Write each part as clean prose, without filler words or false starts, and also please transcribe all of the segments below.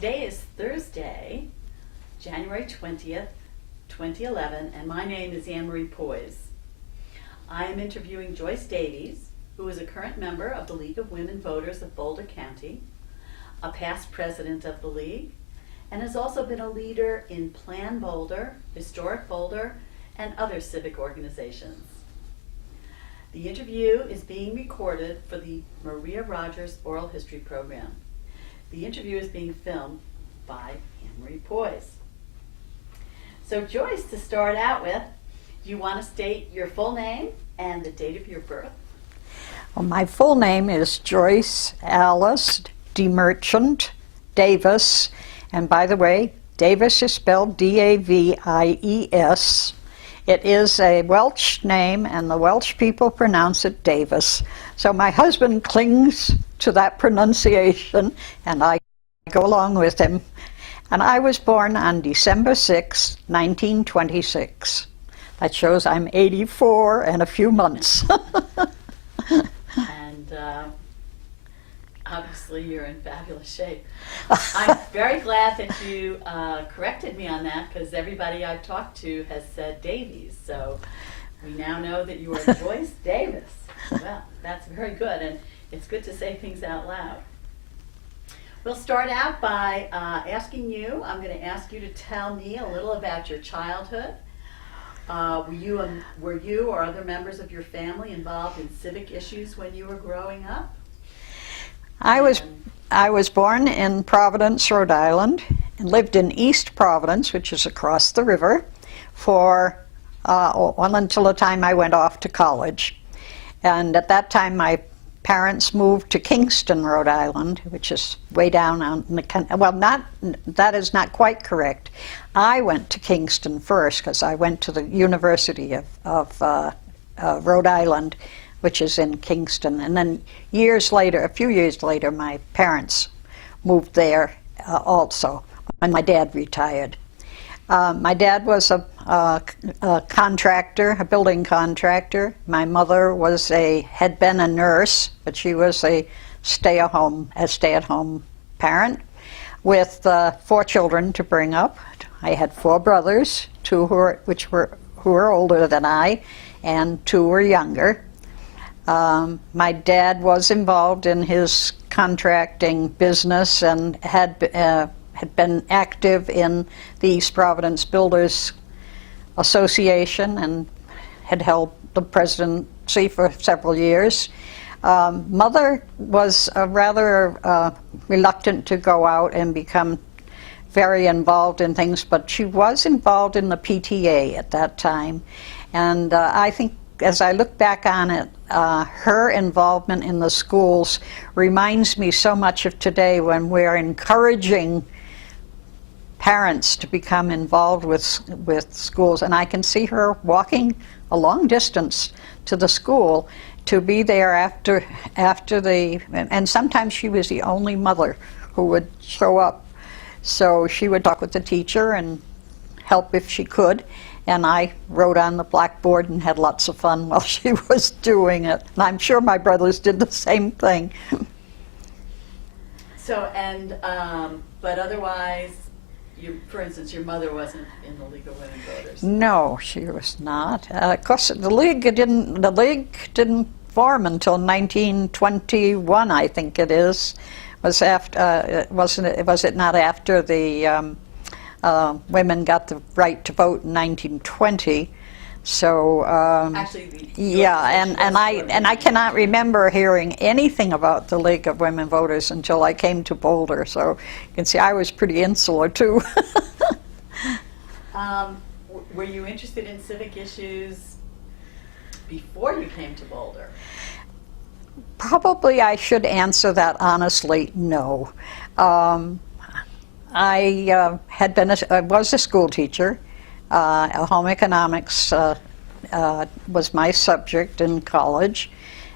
Today is Thursday, January 20th, 2011, and my name is MROHP. I am interviewing Joyce Davies, who is a current member of the League of Women Voters of Boulder County, a past president of the League, and has also been a leader in PLAN-Boulder, Historic Boulder, and other civic organizations. The interview is being recorded for the Maria Rogers Oral History Program. The interview is being filmed by MROHP. So Joyce, to start out with, do you want to state your full name and the date of your birth? Well, my full name is Joyce Alice DeMerchant Davis, and by the way, Davis is spelled D-A-V-I-E-S. It is a Welsh name, and the Welsh people pronounce it Davis. So my husband clings to that pronunciation, and I go along with him. And I was born on December 6, 1926. That shows I'm 84 and a few months. And obviously you're in fabulous shape. I'm very glad that you corrected me on that, because everybody I've talked to has said Davies. So we now know that you are Joyce Davis. Well, that's very good, and it's good to say things out loud. We'll start out by asking you, I'm going to ask you to tell me a little about your childhood. Were you or other members of your family involved in civic issues when you were growing up? I was born in Providence, Rhode Island, and lived in East Providence, which is across the river, for until the time I went off to college. And at that time, my parents moved to Kingston, Rhode Island, which is way down on the, well, that is not quite correct. I went to Kingston first, because I went to the University of Rhode Island, which is in Kingston. And then years later, a few years later, my parents moved there also, when my dad retired. My dad was a contractor, a building contractor. My mother had been a nurse, but she was a stay-at-home parent with 4 children to bring up. I had 4 brothers, 2 who were older than I, and 2 were younger. My dad was involved in his contracting business and had been active in the East Providence Builders Association and had held the presidency for several years. Mother was rather reluctant to go out and become very involved in things, but she was involved in the PTA at that time. And I think as I look back on it, her involvement in the schools reminds me so much of today, when we're encouraging parents to become involved with schools. And I can see her walking a long distance to the school to be there after and sometimes she was the only mother who would show up. So she would talk with the teacher and help if she could. And I wrote on the blackboard and had lots of fun while she was doing it. And I'm sure my brothers did the same thing. So, but otherwise, for instance, your mother wasn't in the League of Women Voters. No, she was not. Of course, the league didn't form until 1921, I think it is. Was it not after the women got the right to vote in 1920? So actually, yeah, and I cannot remember hearing anything about the League of Women Voters until I came to Boulder. So you can see I was pretty insular too. Were you interested in civic issues before you came to Boulder? Probably I should answer that honestly, no. I was a school teacher. Home economics was my subject in college,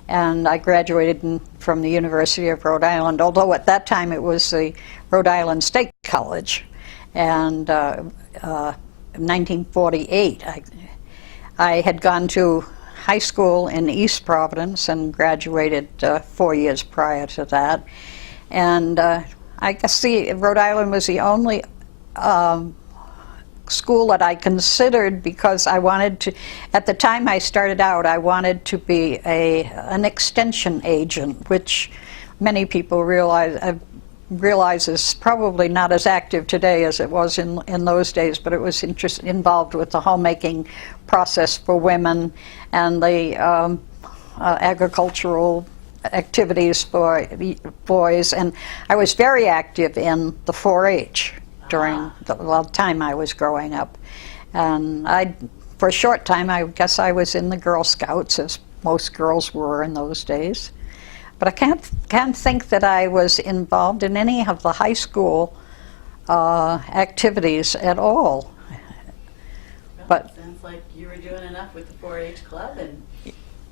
and I graduated from the University of Rhode Island, although at that time it was the Rhode Island State College. And in 1948, I had gone to high school in East Providence and graduated 4 years prior to that. And I guess Rhode Island was the only school that I considered, because I wanted to, at the time I started out, I wanted to be an extension agent, which many people realize is probably not as active today as it was in those days, but it was involved with the homemaking process for women and the agricultural activities for boys, and I was very active in the 4-H during the time I was growing up. And for a short time, I guess I was in the Girl Scouts, as most girls were in those days. But I can't think that I was involved in any of the high school activities at all. Well, But sounds like you were doing enough with the 4-H club and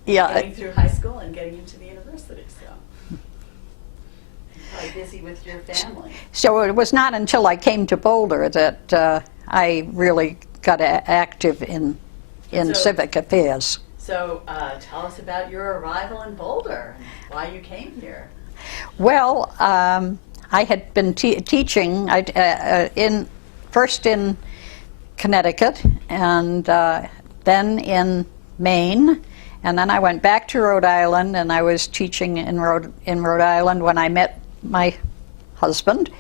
yeah, getting through high school and getting into the university, so. You're probably busy with your family. so it was not until I came to Boulder that I really got active in So- civic affairs. So tell us about your arrival in Boulder and why you came here. Well, I had been teaching first in Connecticut, and then in Maine, and then I went back to Rhode Island, and I was teaching in Rhode Island when I met my husband,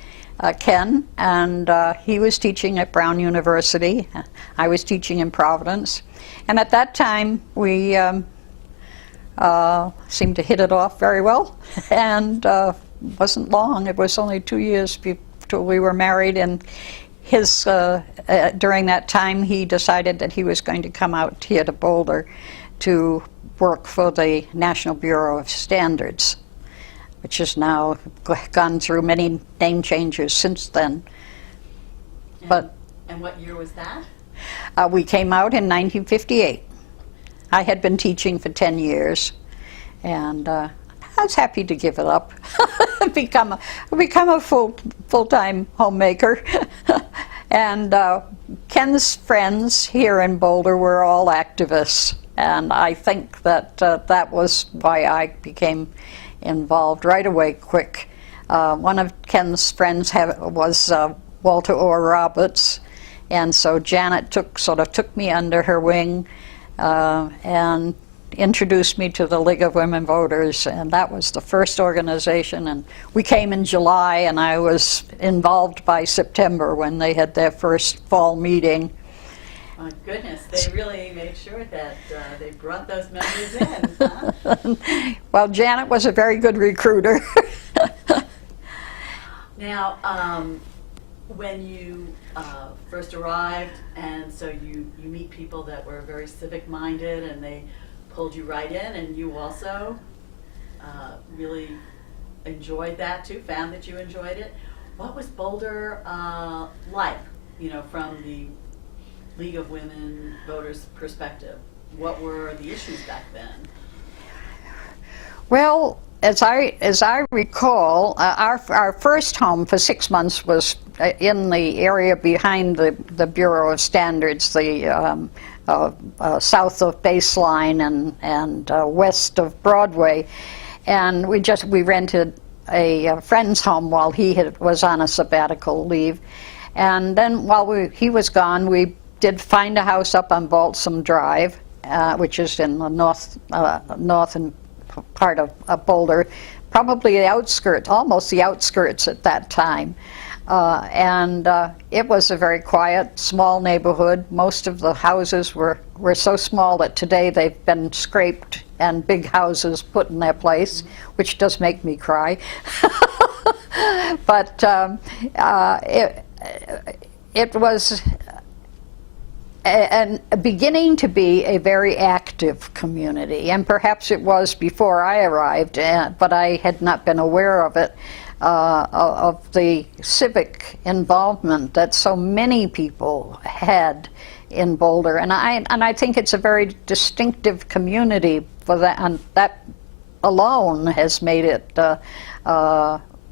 Ken, and he was teaching at Brown University. I was teaching in Providence, and at that time we seemed to hit it off very well, and wasn't long. It was only 2 years till we were married, and during that time he decided that he was going to come out here to Boulder to work for the National Bureau of Standards, which has now gone through many name changes since then. And what year was that? We came out in 1958. I had been teaching for 10 years, and I was happy to give it up, become a full-time homemaker. And Ken's friends here in Boulder were all activists, and I think that that was why I became involved right away, quick. One of Ken's friends was Walter Orr Roberts, and so Janet sort of took me under her wing and introduced me to the League of Women Voters, and that was the first organization. And we came in July, and I was involved by September when they had their first fall meeting. My goodness, they really made sure that they brought those members in, huh? Well, Janet was a very good recruiter. Now, when you first arrived, and so you meet people that were very civic-minded, and they pulled you right in, and you also really enjoyed that too, found that you enjoyed it. What was Boulder like, from the League of Women Voters perspective? What were the issues back then? Well, as I recall, our first home for 6 months was in the area behind the Bureau of Standards, the south of Baseline and west of Broadway, and we rented a friend's home while he was on a sabbatical leave, and then while he was gone, we did find a house up on Balsam Drive, which is in the northern part of Boulder, probably the outskirts, almost the outskirts at that time. And it was a very quiet, small neighborhood. Most of the houses were so small that today they've been scraped and big houses put in their place, which does make me cry. But it was beginning to be a very active community, and perhaps it was before I arrived, but I had not been aware of it, of the civic involvement that so many people had in Boulder, and I think it's a very distinctive community for that, and that alone has made it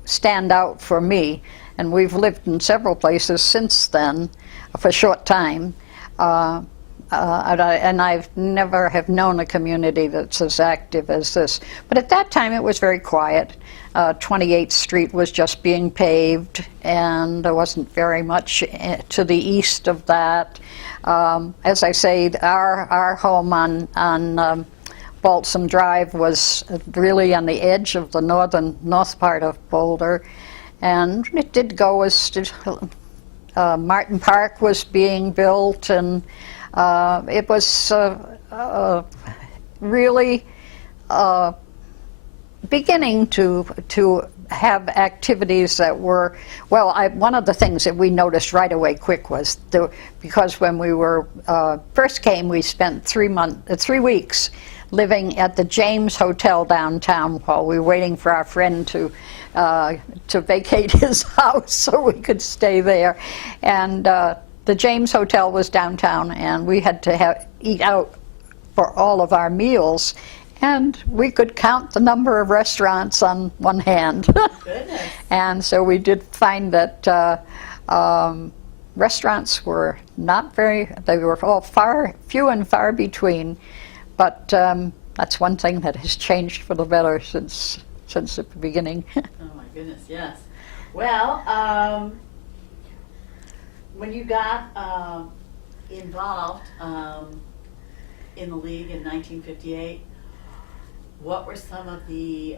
stand out for me. And we've lived in several places since then for a short time. and I've never have known a community that's as active as this. But at that time, it was very quiet. 28th Street was just being paved, and there wasn't very much to the east of that. As I say, our home on Balsam Drive was really on the edge of the north part of Boulder, and it did go as Martin Park was being built, and it was really beginning to have activities that were, well, one of the things that we noticed right away quick was, because when we were first came, we spent 3 weeks living at the James Hotel downtown while we were waiting for our friend to vacate his house so we could stay there. And the James Hotel was downtown, and we had to eat out for all of our meals. And we could count the number of restaurants on one hand. Goodness. And so we did find that restaurants were not they were all few and far between. But that's one thing that has changed for the better since the beginning. Oh my goodness, yes. Well, when you got involved in the league in 1958, what were some of the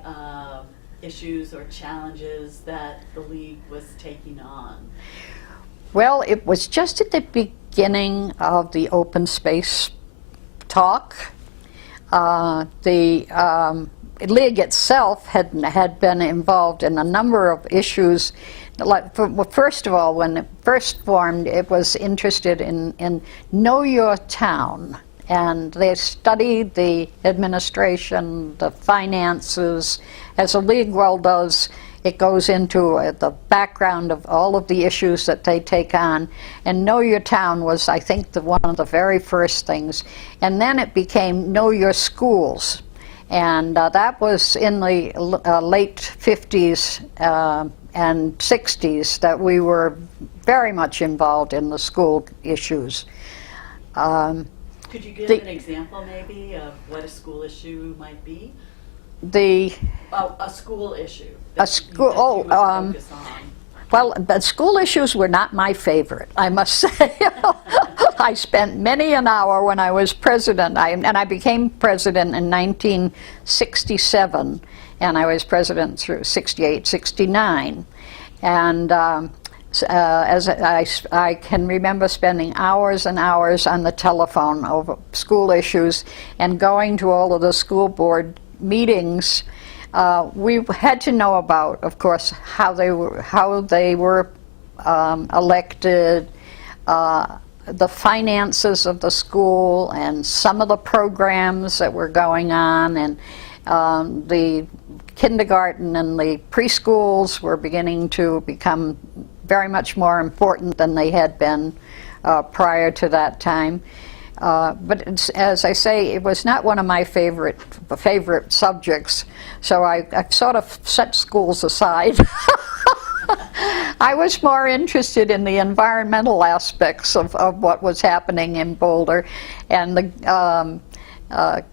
issues or challenges that the league was taking on? Well, it was just at the beginning of the open space talk. The league itself had been involved in a number of issues. First of all, when it first formed, it was interested in Know Your Town. And they studied the administration, the finances. As a league well does, it goes into the background of all of the issues that they take on. And Know Your Town was, I think, one of the very first things. And then it became Know Your Schools. And that was in the late 50s and 60s that we were very much involved in the school issues. Could you give an example, maybe, of what a school issue might be? A school issue. Well, the school issues were not my favorite, I must say. I spent many an hour when I was president, and I became president in 1967, and I was president through 68, 69. And as I can remember spending hours and hours on the telephone over school issues and going to all of the school board meetings. We had to know about, of course, how they were elected, the finances of the school, and some of the programs that were going on, and the kindergarten and the preschools were beginning to become very much more important than they had been prior to that time. But as I say, it was not one of my favorite subjects, so I sort of set schools aside. I was more interested in the environmental aspects of what was happening in Boulder, and the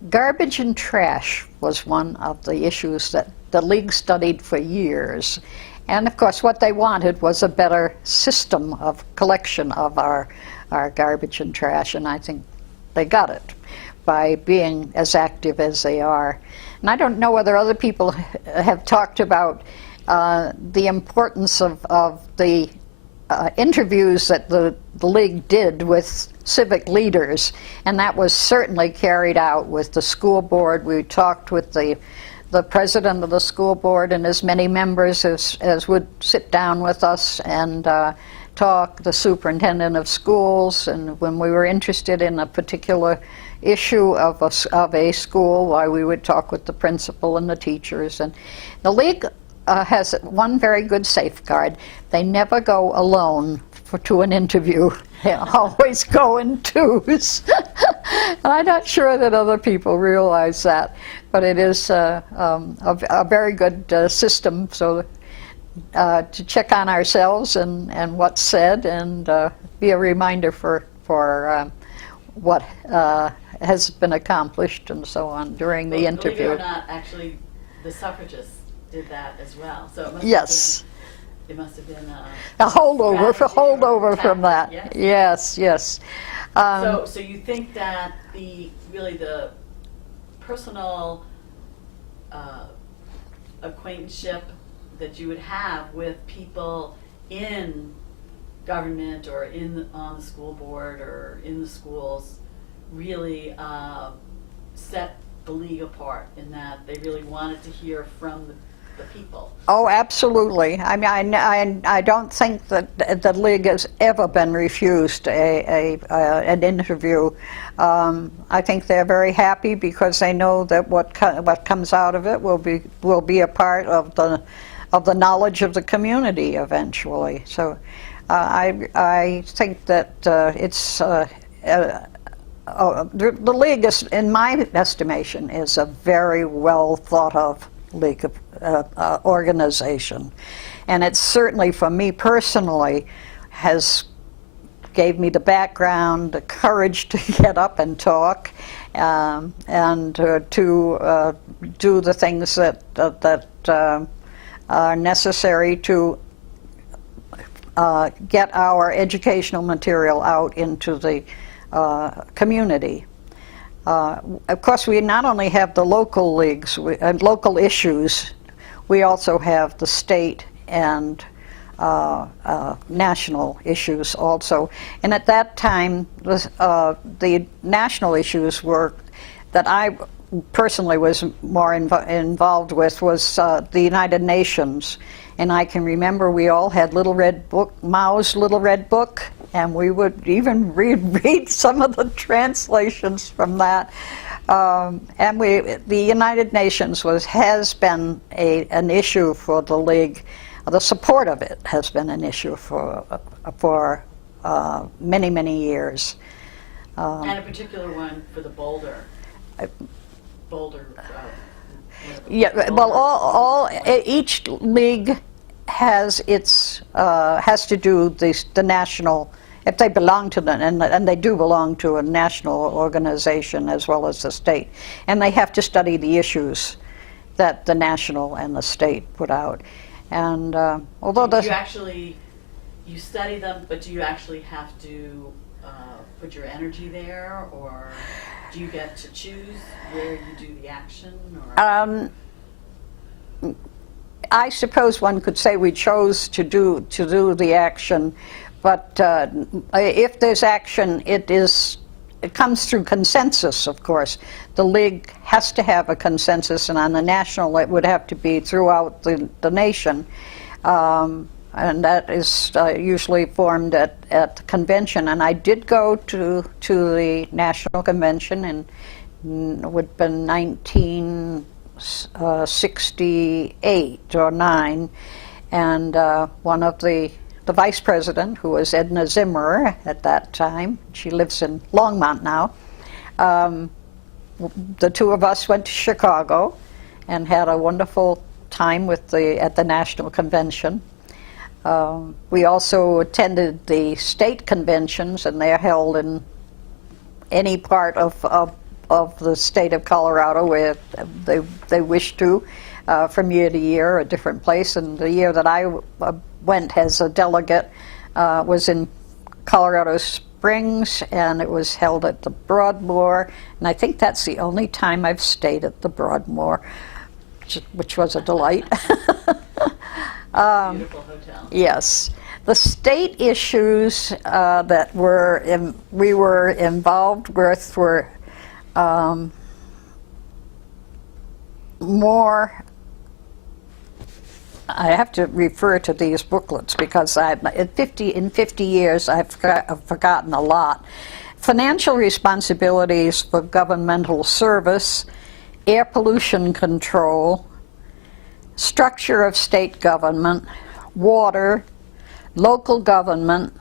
garbage and trash was one of the issues that the league studied for years. And of course, what they wanted was a better system of collection of our garbage and trash, and I think they got it by being as active as they are. And I don't know whether other people have talked about the importance of the interviews that the league did with civic leaders, and that was certainly carried out with the school board. We talked with the president of the school board and as many members as would sit down with us and talk, the superintendent of schools, and when we were interested in a particular issue of a school, why we would talk with the principal and the teachers. And the league has one very good safeguard. They never go alone to an interview. They always go in twos. I'm not sure that other people realize that, but it is a very good system so to check on ourselves and what's said, and be a reminder for what has been accomplished and so on during the Believe interview. it or not, actually, the suffragists did that as well. So it must Yes. it must have been A holdover, strategy or holdover from that. tactic, yes. Yes, yes. So you think that the personal acquaintanceship that you would have with people in government or on the school board or in the schools really set the league apart in that they really wanted to hear from the people. Oh, absolutely. I mean, I don't think that the league has ever been refused an interview. I think they're very happy because they know that what comes out of it will be a part of the knowledge of the community eventually. So, I think that it's. The league is, in my estimation, is a very well thought of league organization, and it's certainly, for me personally, gave me the background, the courage to get up and talk, and to do the things that are necessary to get our educational material out into the community. Of course, we not only have the local leagues and local issues, we also have the state and national issues also. And at that time, the national issues that I personally was more involved with was the United Nations. And I can remember we all had Little Red Book, Mao's Little Red Book, and we would even read some of the translations from that. And the United Nations has been an issue for the league. The support of it has been an issue for many, many years. And a particular one for the Boulder. Boulder. Yeah. Well, each league has to do the national. If they belong to and they do belong to a national organization as well as the state, and they have to study the issues that the national and the state put out. And although you study them, but do you actually have to put your energy there, or do you get to choose where you do the action? Or? I suppose one could say we chose to do the action, but if there's action, it comes through consensus, of course. The league has to have a consensus, and on the national it would have to be throughout the nation. And that is usually formed at the convention. And I did go to the national convention in would have been 1968 or 9, and one of the vice president, who was Edna Zimmerer at that time, she lives in Longmont now. The two of us went to Chicago and had a wonderful time at the national convention. We also attended the state conventions, and they're held in any part of the state of Colorado where they wish to, from year to year, a different place. And the year that I went as a delegate was in Colorado Springs, and it was held at the Broadmoor. And I think that's the only time I've stayed at the Broadmoor, which was a delight. Beautiful hotel. Yes. The state issues that we were involved with were more. I have to refer to these booklets because in 50 years I've forgotten a lot. Financial responsibilities for governmental service, air pollution control, structure of state government, water, local government,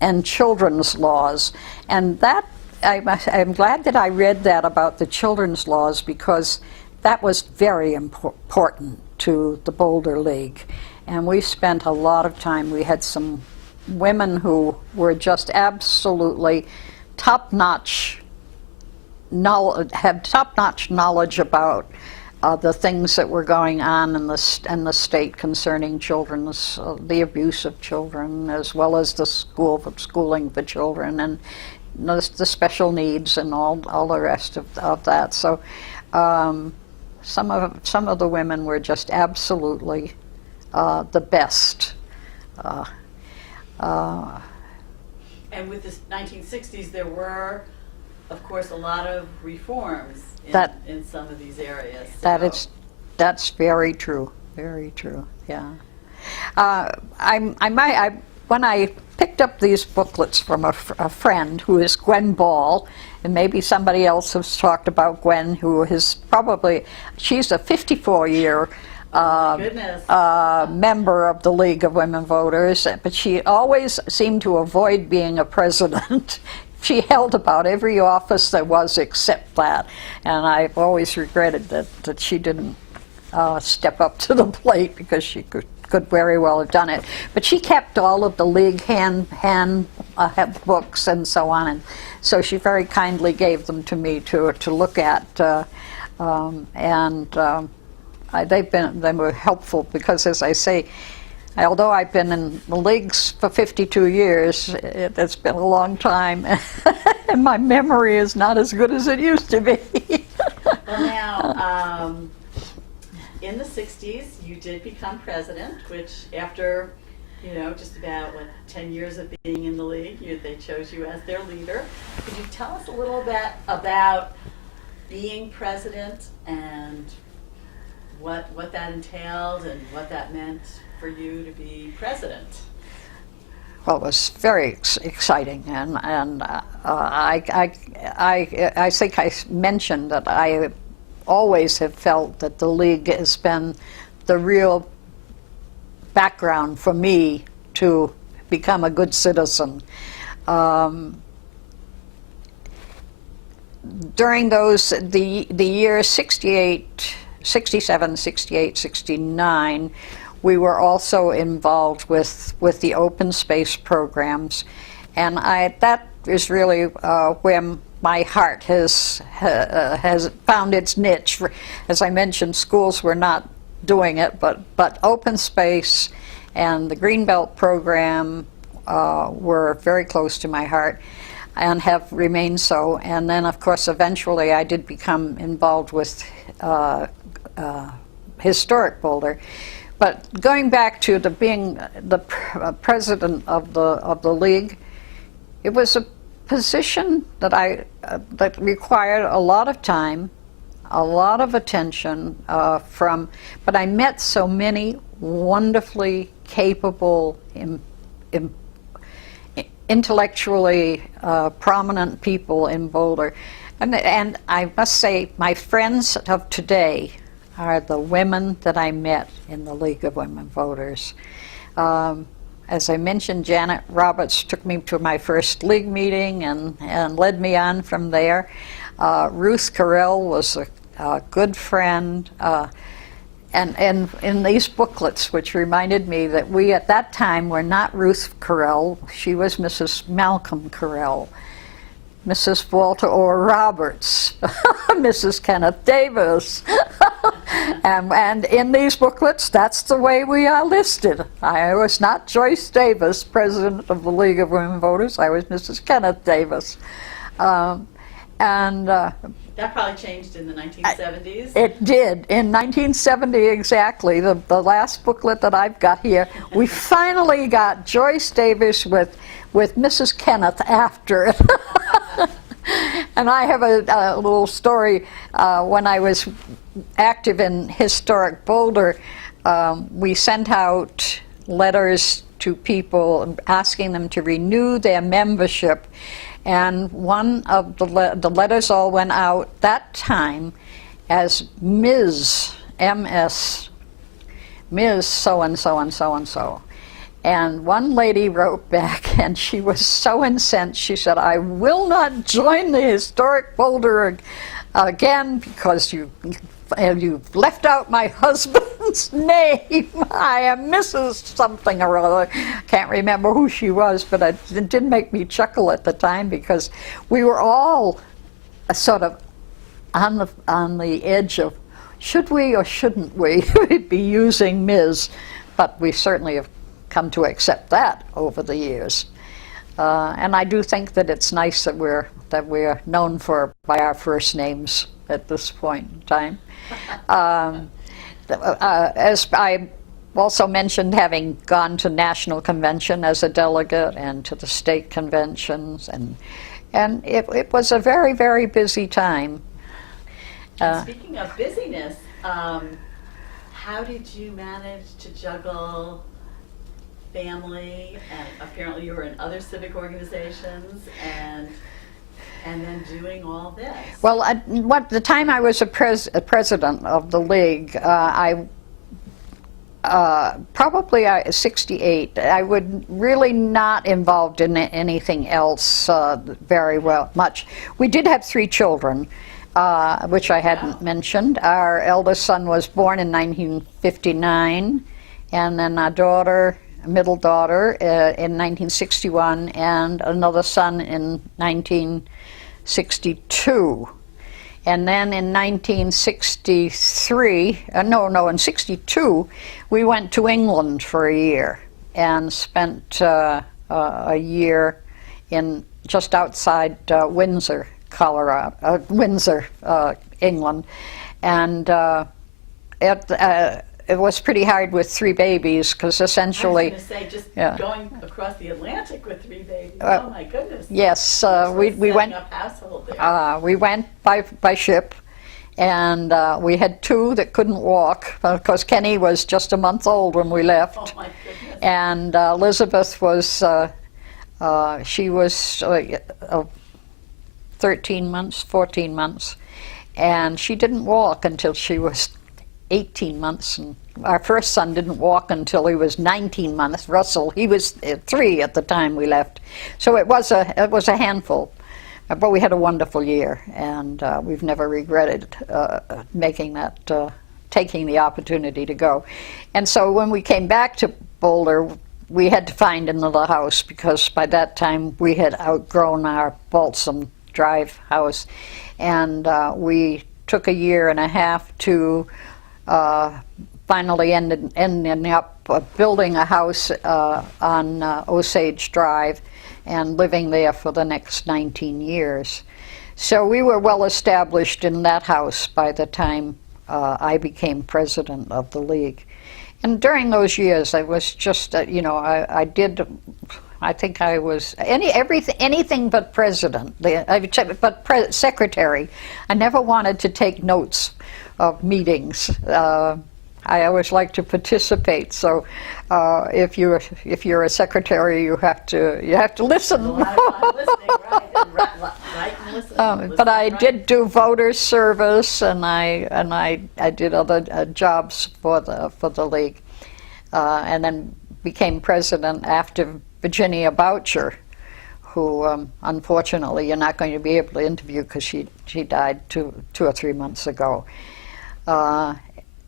and children's laws. And that, I'm glad that I read that about the children's laws, because that was very important to the Boulder League. And we spent a lot of time. We had some women who were just absolutely top-notch knowledge about the things that were going on in the state concerning children's the abuse of children, as well as the schooling for children, and the special needs and all the rest of that. So some of the women were just absolutely the best. And with the 1960s, there were, of course, a lot of reforms in some of these areas. So. That's very true. Very true. Yeah. When I picked up these booklets from a friend who is Gwen Ball, and maybe somebody else has talked about Gwen, who is she's a 54-year member of the League of Women Voters, but she always seemed to avoid being a president. She held about every office there was except that, and I've always regretted that she didn't step up to the plate, because she could very well have done it. But she kept all of the League hand books and so on, and so she very kindly gave them to me to look at, they were helpful, because, as I say, although I've been in the leagues for 52 years, it's been a long time, and my memory is not as good as it used to be. Well, now, in the 60s, you did become president, which after, just about, 10 years of being in the league, they chose you as their leader. Could you tell us a little bit about being president and what that entailed and what that meant for you to be president? Well, it was very exciting, and I think I mentioned that I always have felt that the League has been the real background for me to become a good citizen. During the years 68, 67, 68, 69, we were also involved with the open space programs, and that is really where my heart has found its niche. As I mentioned, schools were not doing it, but open space and the Greenbelt program were very close to my heart, and have remained so. And then, of course, eventually I did become involved with Historic Boulder. But going back to being the president of the League, it was a position that that required a lot of time, a lot of attention but I met so many wonderfully capable, intellectually prominent people in Boulder, and I must say, my friends of today are the women that I met in the League of Women Voters. As I mentioned, Janet Roberts took me to my first League meeting and led me on from there. Ruth Correll was a good friend. And in these booklets, which reminded me that we at that time were not Ruth Correll, she was Mrs. Malcolm Correll, Mrs. Walter Orr Roberts, Mrs. Kenneth Davis. And in these booklets, that's the way we are listed. I was not Joyce Davis, president of the League of Women Voters. I was Mrs. Kenneth Davis. That probably changed in the 1970s. It did. In 1970, exactly, the last booklet that I've got here, we finally got Joyce Davis with Mrs. Kenneth after it. And I have a little story. When I was active in Historic Boulder, we sent out letters to people asking them to renew their membership. And one of the letters all went out that time as Ms. M.S., Ms. so-and-so and so-and-so. And one lady wrote back, and she was so incensed. She said, "I will not join the Historic Boulder again because you've left out my husband." woman's name. I am Mrs. something or other. Can't remember who she was, but it did make me chuckle at the time because we were all sort of on the edge of should we or shouldn't we be using Ms. But we certainly have come to accept that over the years. And I do think that it's nice that we're known by our first names at this point in time. As I also mentioned, having gone to national convention as a delegate and to the state conventions, and it was a very, very busy time. Speaking of busyness, how did you manage to juggle family, and apparently you were in other civic organizations, and then doing all this? Well, the time I was a president of the league, probably 68. I would really not involved in anything else very much. We did have 3 children, which I hadn't mentioned. Our eldest son was born in 1959, and then our middle daughter in 1961, and another son in 1962. And then in 1963, in 62, we went to England for a year and spent a year in just outside Windsor, England. And it was pretty hard with 3 babies because essentially... I was going to say, going across the Atlantic with 3 babies, oh my goodness. Yes, we went. Up household there. We went by ship, and we had 2 that couldn't walk because Kenny was just a month old when we left. Oh my goodness. And Elizabeth was, she was 13 months, 14 months, and she didn't walk until she was 18 months, and our first son didn't walk until he was 19 months. Russell, he was 3 at the time we left, so it was a handful, but we had a wonderful year, and we've never regretted taking the opportunity to go. And so when we came back to Boulder, we had to find another house because by that time we had outgrown our Balsam Drive house, and we took a year and a half to finally ending up building a house on Osage Drive and living there for the next 19 years. So we were well established in that house by the time I became president of the league. And during those years, I was just, I think I was anything but president, secretary. I never wanted to take notes of meetings. I always like to participate. So if you're a secretary, you have to listen. A lot of time listening, right? And write and listen. But I did do voter service, and I did other jobs for the league, and then became president after Virginia Boucher, who unfortunately you're not going to be able to interview because she died 2 or 3 months ago.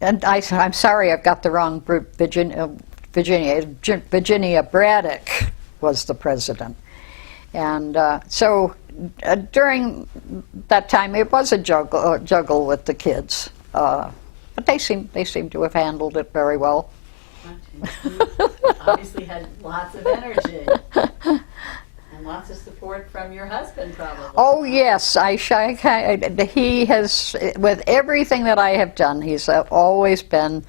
And I'm sorry, I've got the wrong group. Virginia Braddock was the president, and so during that time it was a juggle with the kids, but they seem to have handled it very well. You obviously had lots of energy. And lots of support from your husband, probably. Oh yes, he has, with everything that I have done, he's always been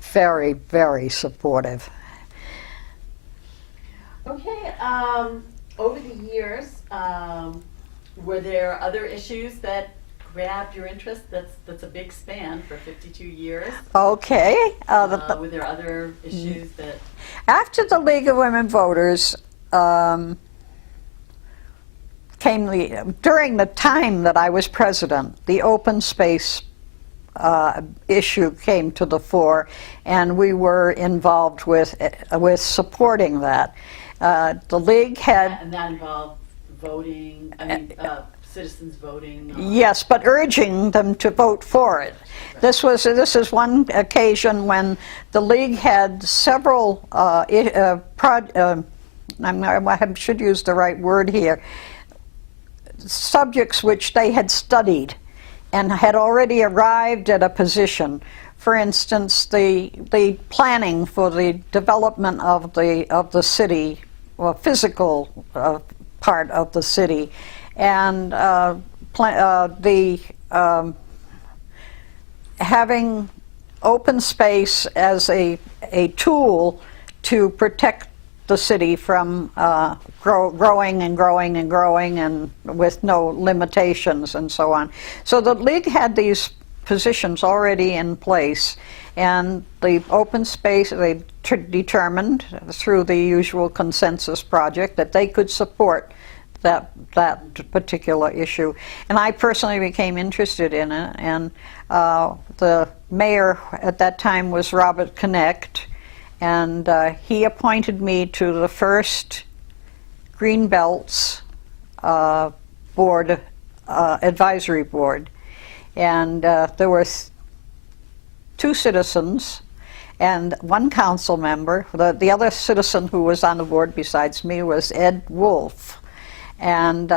very, very supportive. Okay, over the years, were there other issues that grabbed your interest? That's a big span for 52 years. Okay. Were there other issues that... After the League of Women Voters, during the time that I was president, the open space issue came to the fore, and we were involved with supporting that. The league had... And that involved voting, citizens voting? Yes, but urging them to vote for it. This is one occasion when the League had several, I should use the right word here, subjects which they had studied and had already arrived at a position. For instance, the planning for the development of the city, or physical part of the city, and having open space as a tool to protect the city from growing and growing and growing, and with no limitations and so on. So the League had these positions already in place, and the open space, they determined through the usual consensus project that they could support that particular issue. And I personally became interested in it, and the mayor at that time was Robert Connect, and he appointed me to the first Greenbelts board, advisory board. And there were two citizens and one council member. The other citizen who was on the board besides me was Ed Wolf. And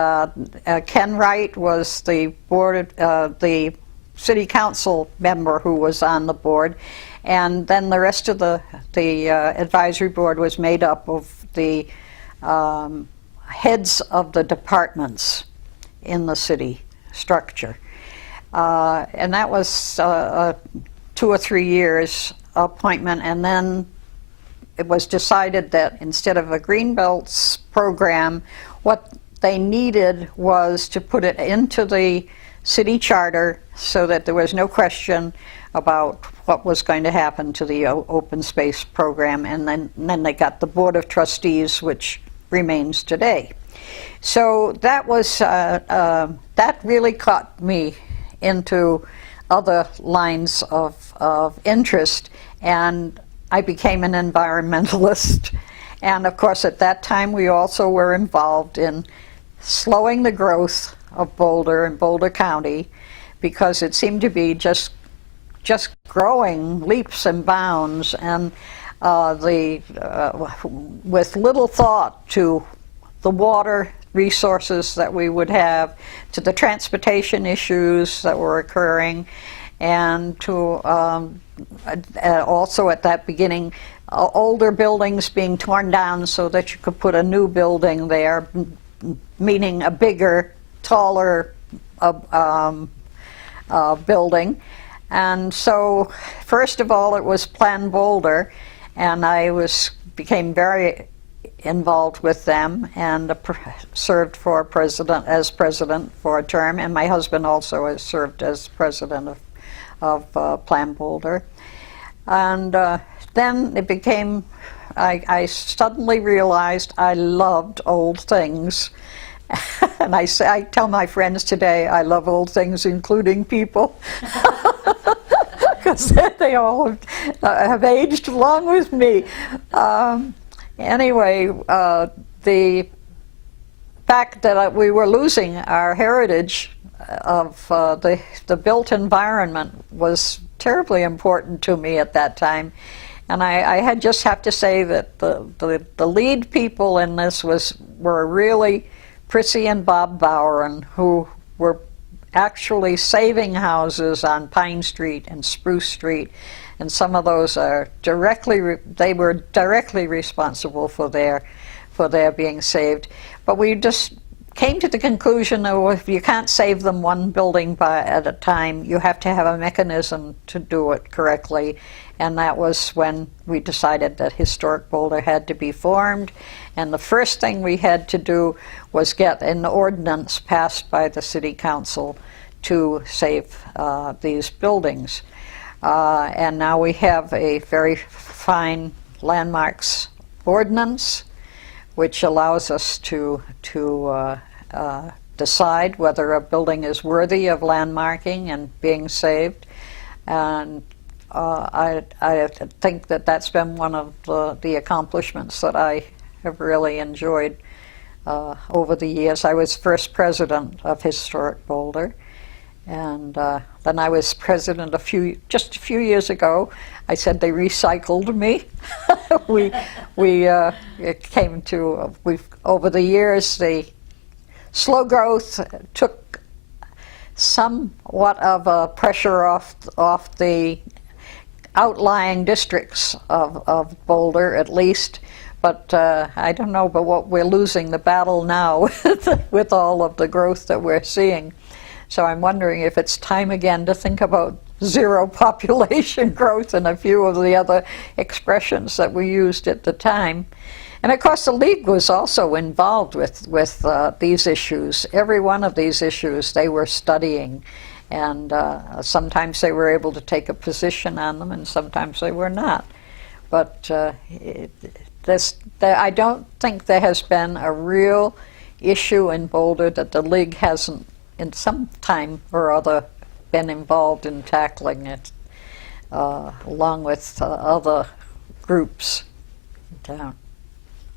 Ken Wright was the the city council member who was on the board. And then the rest of the advisory board was made up of the heads of the departments in the city structure. And that was 2 or 3 years appointment, and then it was decided that instead of a Greenbelts program, what they needed was to put it into the city charter so that there was no question about what was going to happen to the open space program, and then they got the Board of Trustees, which remains today. So that was that really caught me into other lines of interest, and I became an environmentalist. And of course at that time we also were involved in slowing the growth of Boulder and Boulder County, because it seemed to be just growing leaps and bounds, and with little thought to the water resources that we would have, to the transportation issues that were occurring, and to also at that beginning older buildings being torn down so that you could put a new building there, meaning a bigger, taller building. And so first of all it was PLAN-Boulder, and I became very involved with them, and served as president for a term, and my husband also has served as president of PLAN-Boulder. And then it became, I suddenly realized I loved old things. And I tell my friends today I love old things, including people, because they all have aged along with me. Anyway, the fact that we were losing our heritage of the built environment was terribly important to me at that time. And I just have to say that the lead people in this were really Prissy and Bob Bowron, who were actually saving houses on Pine Street and Spruce Street, and some of those are they were directly responsible for their being saved. But we just came to the conclusion that if you can't save them one building at a time, you have to have a mechanism to do it correctly. And that was when we decided that Historic Boulder had to be formed. And the first thing we had to do was get an ordinance passed by the City Council to save these buildings. And now we have a very fine landmarks ordinance, which allows us to decide whether a building is worthy of landmarking and being saved. And I think that that's been one of the accomplishments that I have really enjoyed over the years. I was first president of Historic Boulder, and then I was president just a few years ago. I said they recycled me. It came to over the years, the slow growth took somewhat of a pressure off the outlying districts of Boulder, at least. But I don't know, but what we're losing the battle now with all of the growth that we're seeing. So I'm wondering if it's time again to think about zero population growth and a few of the other expressions that we used at the time. And of course the League was also involved with these issues. Every one of these issues they were studying. And sometimes they were able to take a position on them, and sometimes they were not. But I don't think there has been a real issue in Boulder that the League hasn't, in some time or other, been involved in tackling it, along with other groups in town.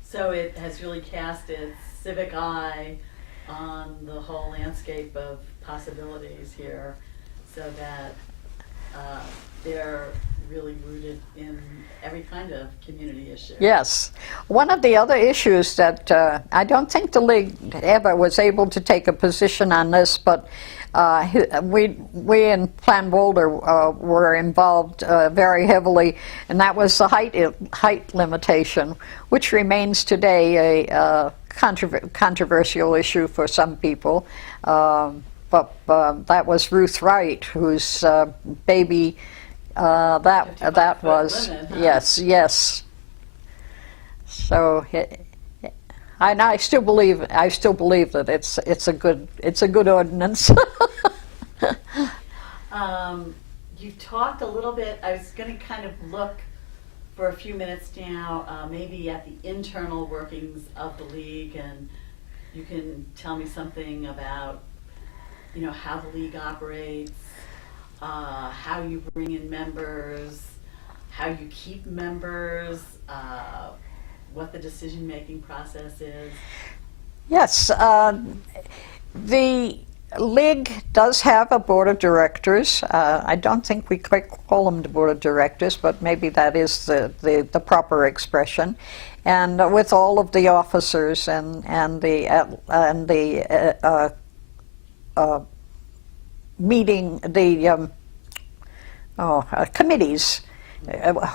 So it has really cast its civic eye on the whole landscape of possibilities here, so that they're really rooted in every kind of community issue. Yes. One of the other issues that I don't think the League ever was able to take a position on this, but we in PLAN-Boulder were involved very heavily, and that was the height limitation, which remains today a controversial issue for some people. But that was Ruth Wright, whose baby that was women, huh? yes. So I still believe that it's a good ordinance. You talked a little bit. I was going to kind of look for a few minutes now, maybe at the internal workings of the League, and you can tell me something about, how the League operates, how you bring in members, how you keep members, what the decision-making process is. Yes, the League does have a board of directors. I don't think we quite call them the board of directors, but maybe that is the proper expression. And with all of the officers and the meeting, the committees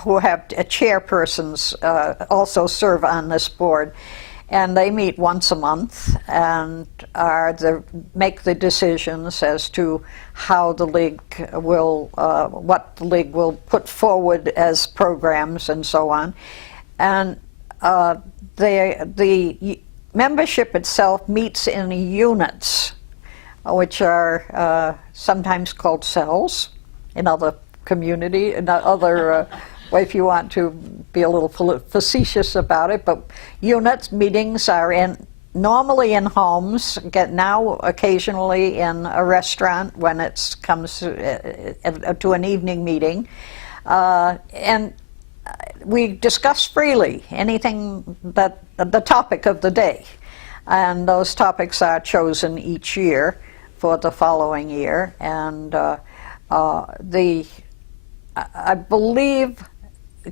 who have chairpersons also serve on this board. And they meet once a month and make the decisions as to how the League will, what the League will put forward as programs and so on. And the membership itself meets in units, which are sometimes called cells in other community, in other if you want to be a little facetious about it, but units meetings are normally in homes, now occasionally in a restaurant when it comes to an evening meeting, and we discuss freely anything that the topic of the day, and those topics are chosen each year for the following year, and I believe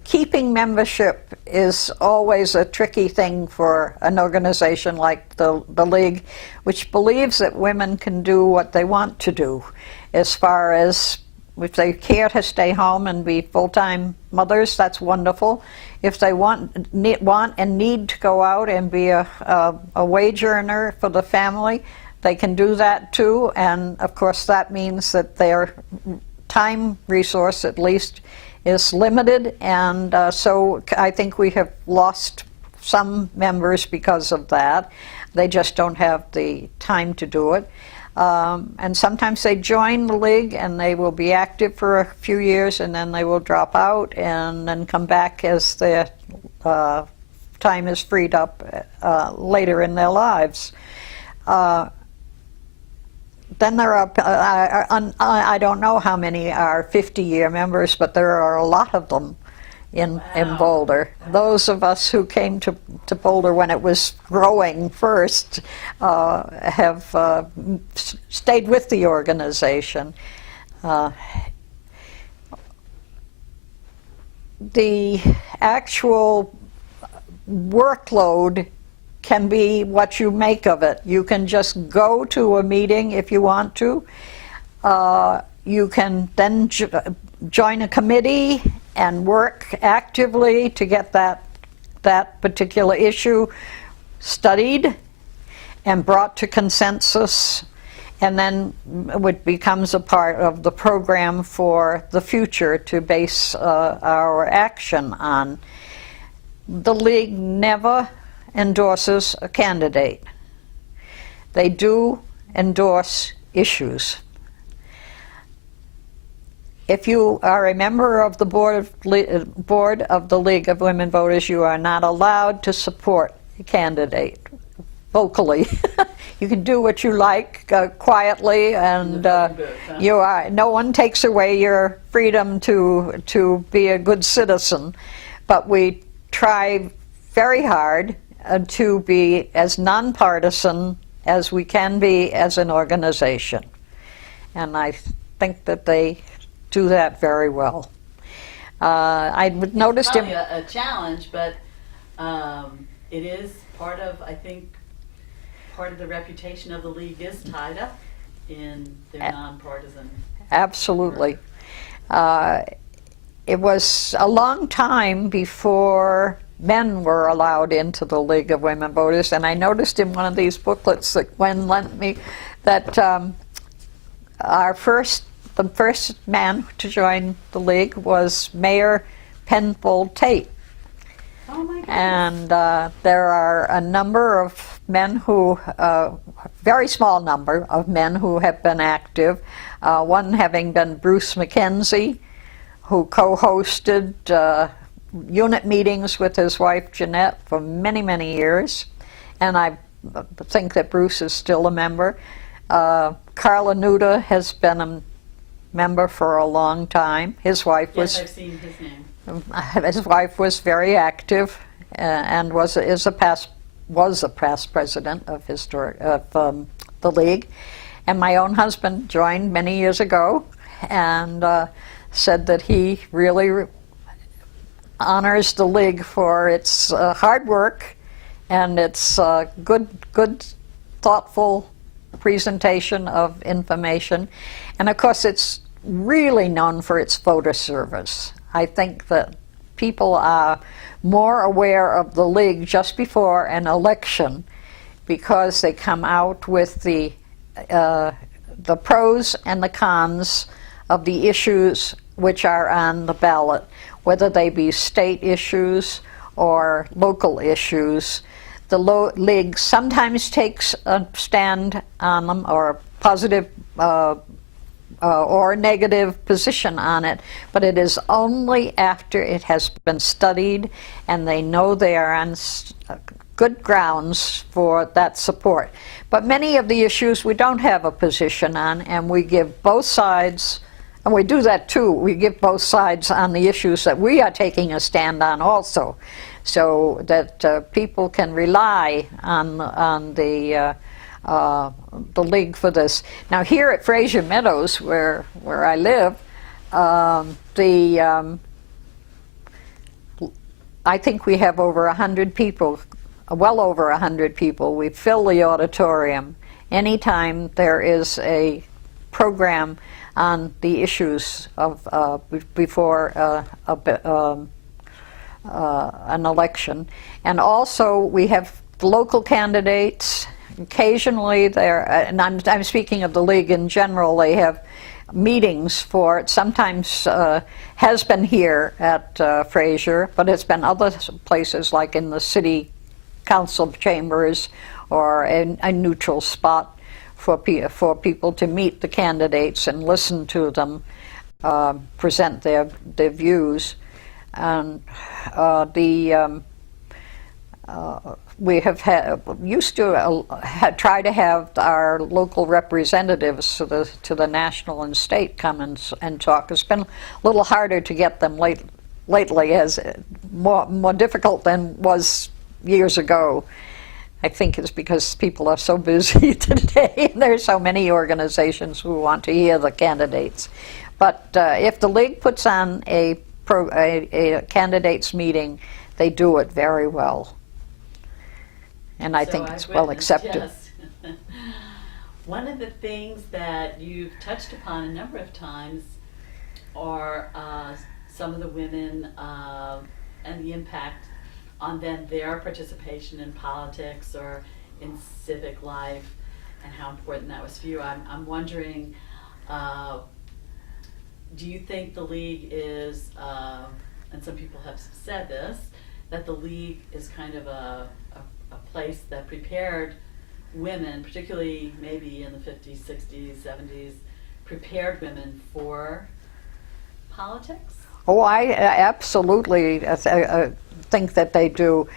keeping membership is always a tricky thing for an organization like the League, which believes that women can do what they want to do, as far as if they care to stay home and be full-time mothers, that's wonderful. If they want and need to go out and be a wage earner for the family, they can do that too, and of course that means that their time resource, at least, is limited, and so I think we have lost some members because of that. They just don't have the time to do it. And sometimes they join the League and they will be active for a few years, and then they will drop out and then come back as their time is freed up later in their lives. Then there are, I don't know how many are 50-year members, but there are a lot of them. in Wow. Boulder. Those of us who came to Boulder when it was growing first have stayed with the organization. The actual workload can be what you make of it. You can just go to a meeting if you want to. You can then join a committee and work actively to get that particular issue studied and brought to consensus, and then it becomes a part of the program for the future to base our action on. The League never endorses a candidate. They do endorse issues. If you are a member of the board of the League of Women Voters, you are not allowed to support a candidate vocally. You can do what you like quietly, and you are. No one takes away your freedom to be a good citizen. But we try very hard to be as nonpartisan as we can be as an organization, and I think that they do that very well. I noticed it's probably a challenge, but it is part of, I think, part of the reputation of the League is tied up in their nonpartisan. Absolutely. It was a long time before men were allowed into the League of Women Voters, and I noticed in one of these booklets that Gwen lent me that the first man to join the League was Mayor Penfold Tate. Oh my goodness. And there are a number of men who, very small number of men who have been active, one having been Bruce McKenzie, who co-hosted unit meetings with his wife Jeanette for many, many years, and I think that Bruce is still a member. Carla Nuda has been a member for a long time. His wife I've seen his name. His wife was very active and was a past president of the League, and my own husband joined many years ago, and said that he really honors the League for its hard work and its good, thoughtful presentation of information. And of course, it's really known for its voter service. I think that people are more aware of the League just before an election because they come out with the pros and the cons of the issues which are on the ballot, whether they be state issues or local issues. The League sometimes takes a stand on them, or a positive or negative position on it, but it is only after it has been studied and they know they are on good grounds for that support. But many of the issues we don't have a position on, and we give both sides, and we do that too, we give both sides on the issues that we are taking a stand on also, so that people can rely on the League for this. Now here at Frazier Meadows, where I live, I think we have over 100 people, well over 100 people. We fill the auditorium anytime there is a program on the issues of before an election. And also we have the local candidates. Occasionally there, and I'm speaking of the League in general, they have meetings for it. Sometimes has been here at Frazier, but it's been other places like in the city council chambers or a neutral spot for people to meet the candidates and listen to them present their views. And we have used to try to have our local representatives to the national and state come and talk. It's been a little harder to get them lately as more difficult than was years ago. I think it's because people are so busy today, and there's so many organizations who want to hear the candidates. But if the league puts on a candidates meeting, they do it very well. And I think it's well accepted. Yes. One of the things that you've touched upon a number of times are some of the women and the impact on then their participation in politics or in civic life, and how important that was for you. I'm wondering, do you think the league is, and some people have said this, that the league is kind of a place that prepared women, particularly maybe in the 50s, 60s, 70s, prepared women for politics? Oh, I absolutely think that they do.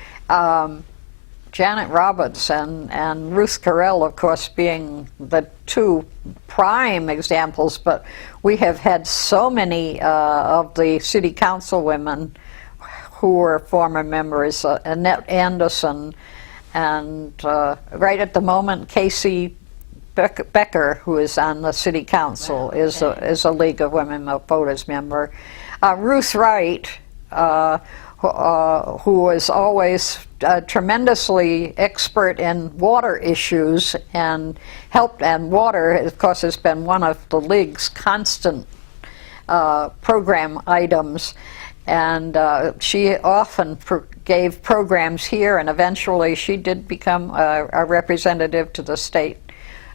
Janet Roberts and Ruth Correll, of course, being the two prime examples, but we have had so many of the city council women who were former members, Annette Anderson, and right at the moment, Casey Becker, who is on the city council, Wow, okay. is a League of Women Voters member. Ruth Wright, who was always tremendously expert in water issues and water, of course, has been one of the League's constant program items. And she often gave programs here, and eventually she did become a representative to the state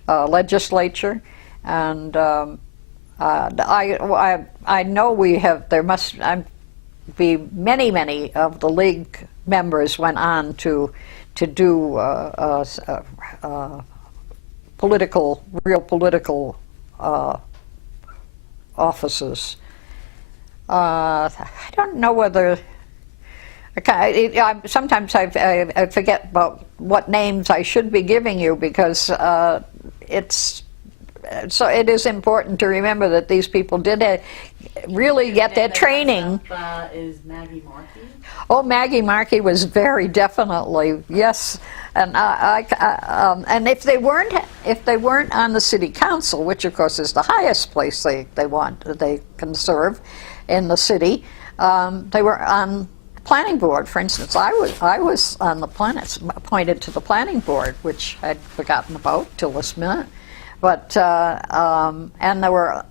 legislature. And I know there must be many of the league members went on to do real political offices. I don't know whether. Sometimes I forget about what names I should be giving you, because it is important to remember that these people did really get their training. Is Maggie Markey? Oh, Maggie Markey was very definitely, yes. And and if they weren't on the city council, which of course is the highest place they can serve in the city, they were on the planning board. For instance, I was on the appointed to the planning board, which I'd forgotten about till this minute. But and there were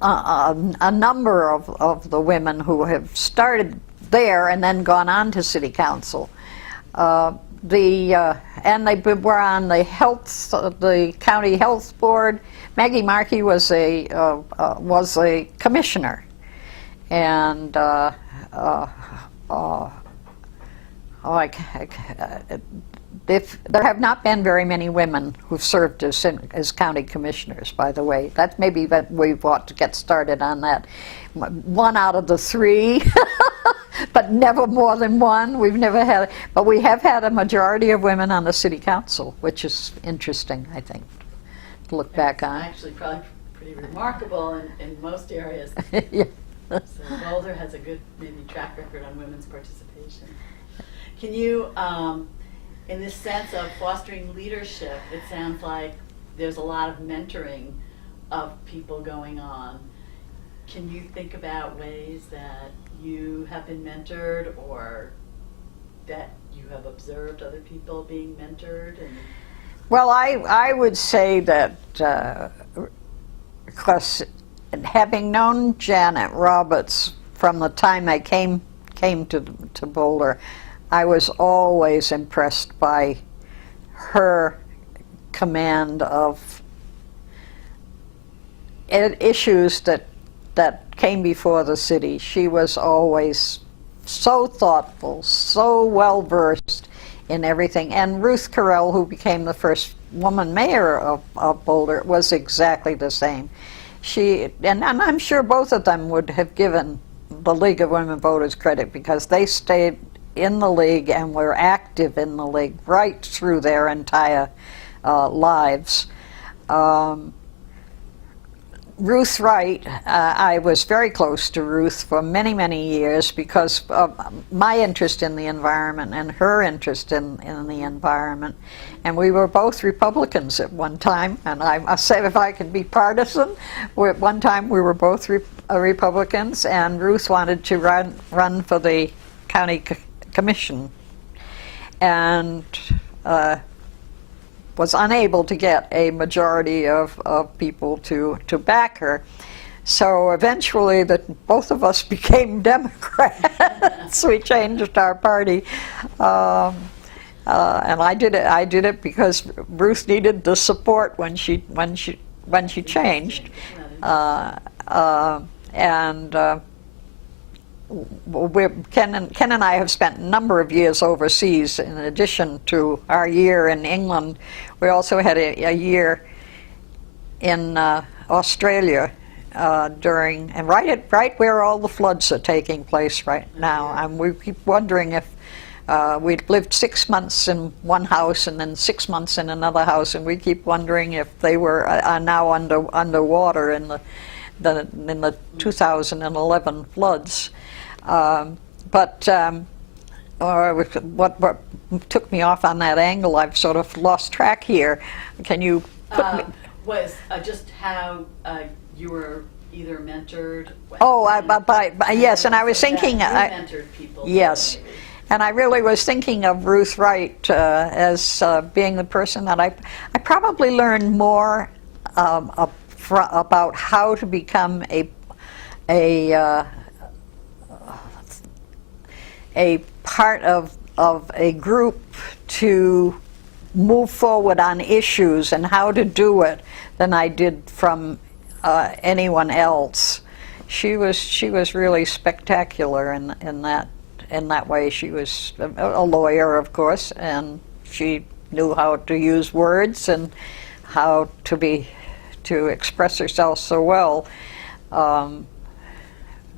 a number of the women who have started there and then gone on to city council. And they were on the county health board. Maggie Markey was a commissioner, and there have not been very many women who've served as county commissioners, by the way. That's maybe that we ought to get started on that. 1 out of the 3, but never more than 1. We've never had, but we have had a majority of women on the city council, which is interesting, I think, to look back on. Actually, probably pretty remarkable in most areas. Yeah. So Boulder has a good maybe track record on women's participation. Can you, in this sense of fostering leadership, it sounds like there's a lot of mentoring of people going on. Can you think about ways that you have been mentored, or that you have observed other people being mentored? And well, I would say that, because having known Janet Roberts from the time I came to Boulder, I was always impressed by her command of issues that came before the city. She was always so thoughtful, so well versed in everything. And Ruth Correll, who became the first woman mayor of Boulder, was exactly the same. And I'm sure both of them would have given the League of Women Voters credit, because they stayed in the League and were active in the League right through their entire lives. Ruth Wright, I was very close to Ruth for many, many years because of my interest in the environment and her interest in the environment. And we were both Republicans at one time, and I must say, if I can be partisan, at one time we were both Republicans, and Ruth wanted to run for the county commission, and was unable to get a majority of people to back her. So eventually both of us became Democrats. We changed our party. And I did it because Ruth needed the support when she changed. Ken and I have spent a number of years overseas. In addition to our year in England, we also had a year in Australia during, and right where all the floods are taking place right now. And we keep wondering if we'd lived 6 months in one house and then 6 months in another house, and we keep wondering if they are now underwater in the 2011 floods. What took me off on that angle, I've sort of lost track here. Can you put me? Was just how you were either mentored. Yes, and I was thinking. You mentored people. Yes. Too, and I really was thinking of Ruth Wright as being the person that I probably learned more about how to become a part of a group to move forward on issues and how to do it than I did from anyone else. She was really spectacular in that way. She was a lawyer, of course, and she knew how to use words and how to express herself so well.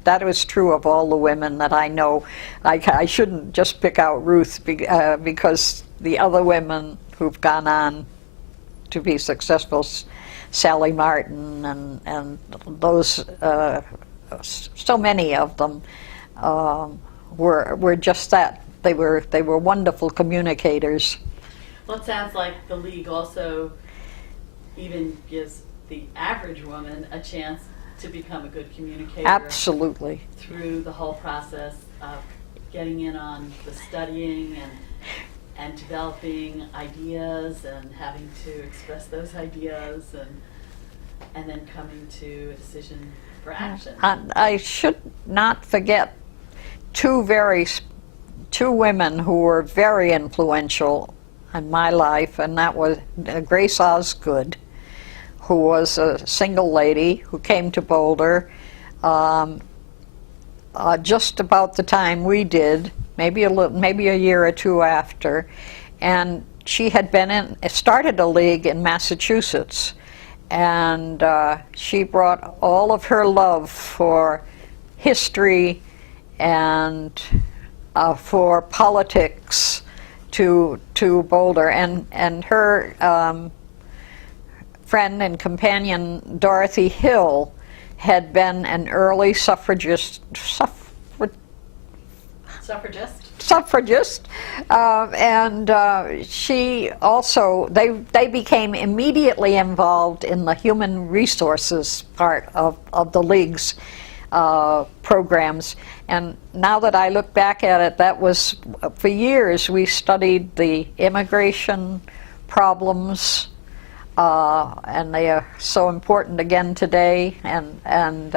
That was true of all the women that I know. I shouldn't just pick out Ruth because the other women who've gone on to be successful, Sally Martin and those, so many of them were just that. They were wonderful communicators. Well, it sounds like the League also even gives the average woman a chance to become a good communicator. Absolutely. Through the whole process of getting in on the studying and developing ideas and having to express those ideas and then coming to a decision for action. I should not forget two women who were very influential in my life, and that was Grace Osgood, who was a single lady who came to Boulder just about the time we did, maybe a year or two after, and she had started a league in Massachusetts, and she brought all of her love for history and for politics to Boulder, and her friend and companion Dorothy Hill had been an early suffragist, and she also, they became immediately involved in the human resources part of the League's programs. And now that I look back at it, that was, for years we studied the immigration problems, and they are so important again today. And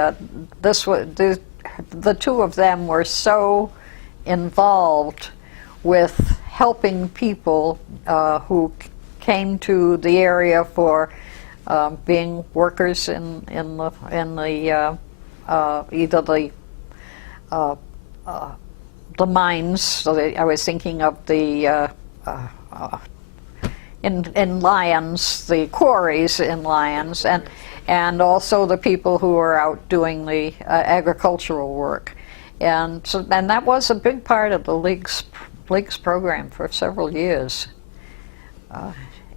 this was the two of them were so involved with helping people who came to the area for being workers in the either the mines. So I was thinking of the in Lyons, the quarries in Lyons, and also the people who were out doing the agricultural work, and that was a big part of the League's program for several years,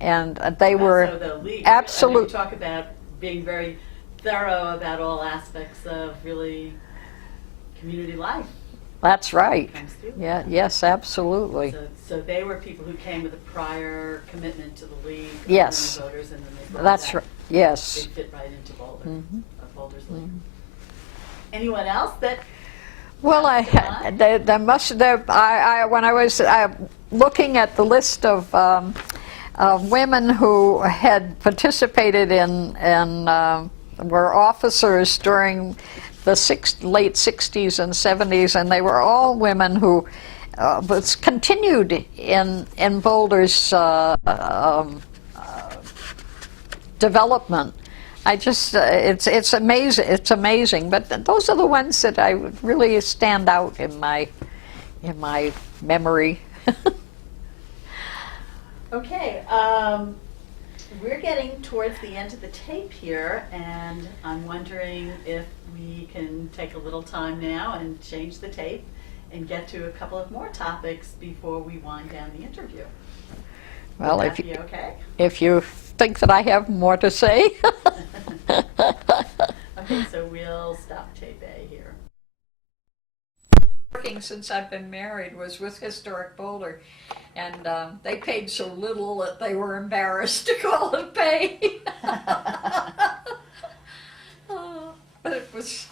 and they were So the League, absolute. I mean, you talk about being very thorough about all aspects of really community life. That's right. Comes through. Yeah, yes, absolutely. So they were people who came with a prior commitment to the league. Yes. The voters, and then they brought That's that. right. Yes. They fit right into Boulder, Boulder's league. Mhm. Anyone else that? Well, when I was looking at the list of women who had participated in were officers during the late 60s and 70s, and they were all women who was continued in Boulder's development. I just it's amazing. It's amazing. But those are the ones that I really stand out in my memory. Okay, we're getting towards the end of the tape here, and I'm wondering if we can take a little time now and change the tape and get to a couple of more topics before we wind down the interview. Well, Would that be okay? If you think that I have more to say. Okay, so we'll stop tape A here. Working since I've been married was with Historic Boulder, and they paid so little that they were embarrassed to call it pay. But it was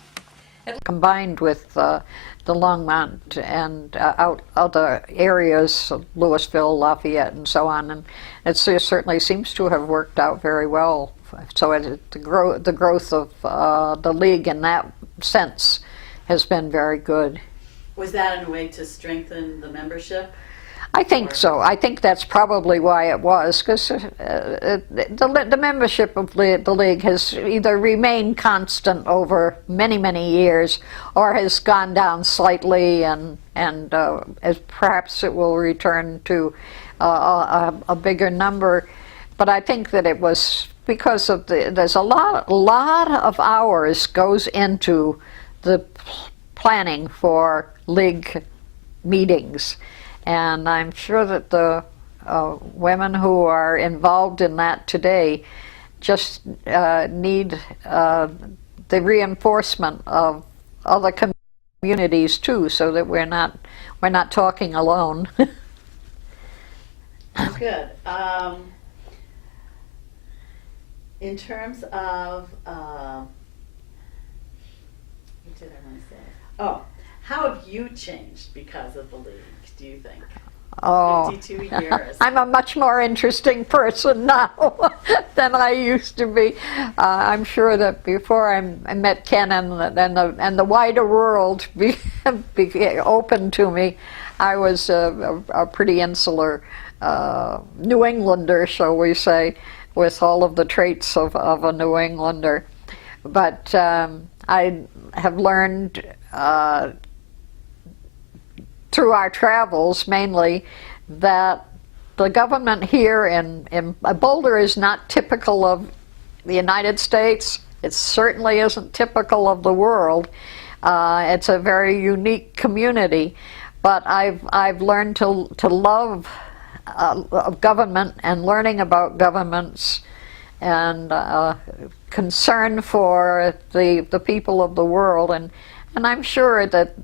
combined with the Longmont and out other areas, Louisville, Lafayette, and so on, and it certainly seems to have worked out very well. So the growth of the league in that sense has been very good. Was that in a way to strengthen the membership? I think so. I think that's probably why it was, because the membership of the league has either remained constant over many, many years, or has gone down slightly, and as perhaps it will return to a bigger number. But I think that it was because of there's a lot of hours goes into the planning for league meetings. And I'm sure that the women who are involved in that today just need the reinforcement of other communities too, so that we're not talking alone. Good. In terms of what did I want to say? Oh, how have you changed because of the league, do you think? Oh, 52 years. I'm a much more interesting person now than I used to be. I'm sure that before I met Ken and the wider world became open to me, I was a pretty insular New Englander, shall we say, with all of the traits of a New Englander. But I have learned through our travels mainly that the government here in Boulder is not typical of the United States. It certainly isn't typical of the world. It's a very unique community, but I've learned to love government and learning about governments and concern for the people of the world, and I'm sure that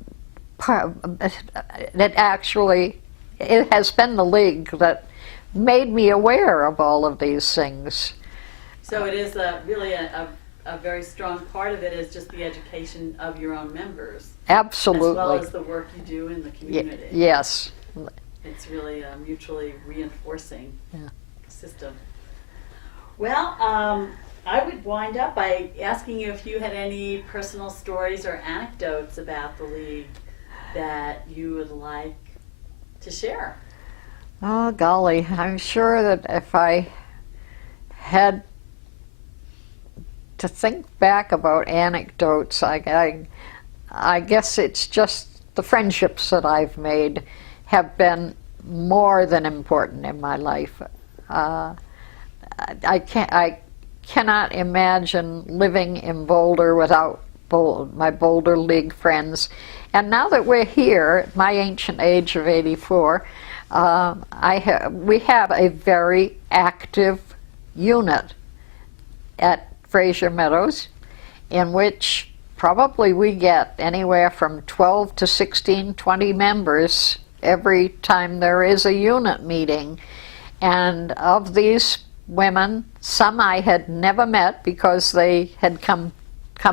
actually it has been the league that made me aware of all of these things. So it is really a very strong part of it is just the education of your own members. Absolutely. As well as the work you do in the community. Yes. It's really a mutually reinforcing Yeah. system. Well, I would wind up by asking you if you had any personal stories or anecdotes about the league that you would like to share. Oh, golly. I'm sure that if I had to think back about anecdotes, I guess it's just the friendships that I've made have been more than important in my life. I cannot imagine living in Boulder without my Boulder League friends. And now that we're here, at my ancient age of 84, we have a very active unit at Frazier Meadows. in which probably we get anywhere from 12 to 16, 20 members every time there is a unit meeting. And of these women, some I had never met because they had come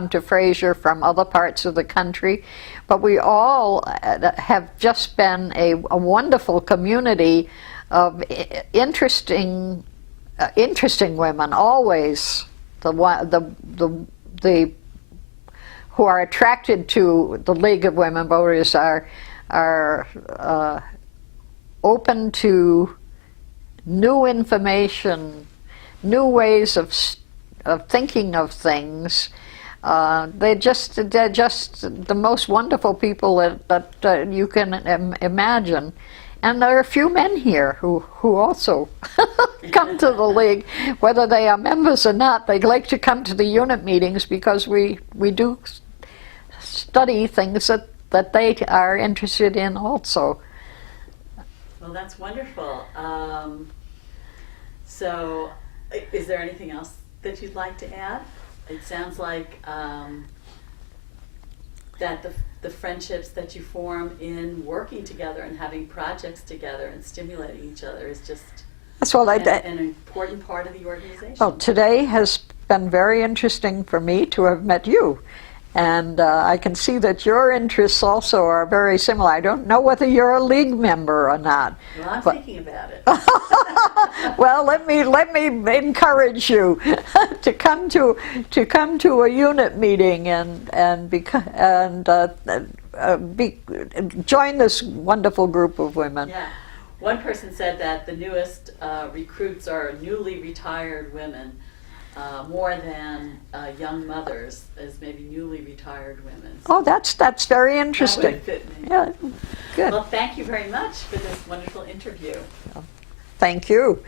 to Frazier from other parts of the country, but we all have just been a wonderful community of interesting women, always the who are attracted to the League of Women Voters are open to new information, new ways of thinking of things. They're just the most wonderful people that you can imagine. And there are a few men here who also come to the League, whether they are members or not. They like to come to the unit meetings because we do study things that they are interested in also. Well, that's wonderful. So, is there anything else that you'd like to add? It sounds like that the friendships that you form in working together and having projects together and stimulating each other is just an important part of the organization. Well, today has been very interesting for me to have met you. And I can see that your interests also are very similar. I don't know whether you're a League member or not. Well, I'm thinking about it. Well, let me encourage you to come to a unit meeting and join this wonderful group of women. Yeah, one person said that the newest recruits are newly retired women. More than young mothers, as maybe newly retired women. So oh, that's very interesting. that would fit me. Yeah, good. Well, thank you very much for this wonderful interview. Thank you.